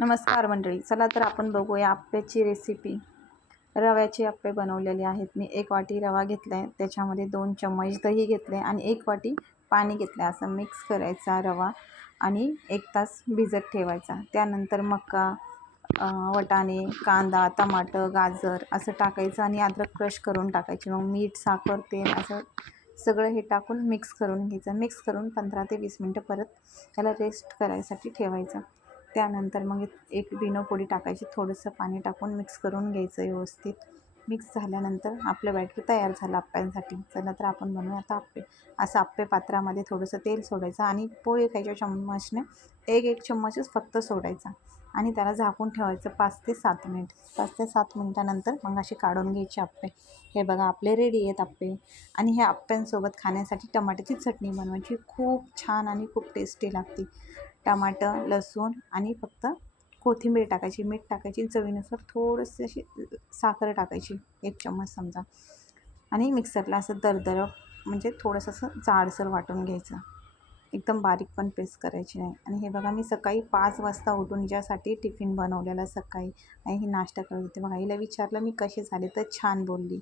नमस्कार मंडळी, चला तर आपण बघूया आप्याची रेसिपी। रव्याचे आप्पे बनवलेले आहेत। मी 1 वाटी रवा घेतला आहे, त्याच्यामध्ये 2 चम्मच दही घेतले आणि 1 वाटी पाणी घेतले। असं मिक्स करायचा रवा आणि 1 तास भिजत ठेवायचा। त्यानंतर मका, वाटाणे, कांदा, टमाटर, गाजर असं टाकायचं आणि अद्रक क्रश करून टाकायची। मग मीठ, साखर, तेल असं सगळं हे टाकून मिक्स करून घ्यायचं। मिक्स करून 15 ते 20 मिनटं परत त्याला रेस्ट करायसाठी ठेवायचं। त्यानंतर मग एक विनो पोडी टाकायची, थोडंसं पाणी टाकून मिक्स करून घ्यायचं व्यवस्थित। मिक्स झाल्यानंतर आपलं बॅटर तयार झालं आप्प्यांसाठी। चला तर आपण बनवूया आता आप्पे। असं आप्पे पात्रामध्ये थोडंसं तेल सोडायचं आणि पोहे खायच्या चम्मचने एक चम्मचच फक्त सोडायचा आणि त्याला झाकून ठेवायचं 5 ते 7 मिनिट। 5 ते 7 मिनिटानंतर मग असे काढून घ्यायचे आप्पे। हे बघा आपले रेडी आहेत आप्पे। आणि हे आप्प्यांसोबत खाण्यासाठी टमाट्याची चटणी बनवायची, खूप छान आणि खूप टेस्टी लागते। टमाटर, लसूण आणि फक्त कोथिंबीर टाकायची, मीठ टाकायची, चवीनुसार थोडीशी अशी साखर टाकायची 1 चम्मच समजा आणि मिक्सरला असं दरदरं म्हणजे थोडंसं असं जाडसर वाटून घ्यायचं, एकदम बारीक पण पेस्ट करायची नाही। आणि हे बघा मी सकाळी 5 वाजता उठून हिच्यासाठी टिफिन बनवलेला सकाळी आणि ही नाश्ता करत होते। मग आईला विचारलं मी कसे झाले, तर छान बोलली।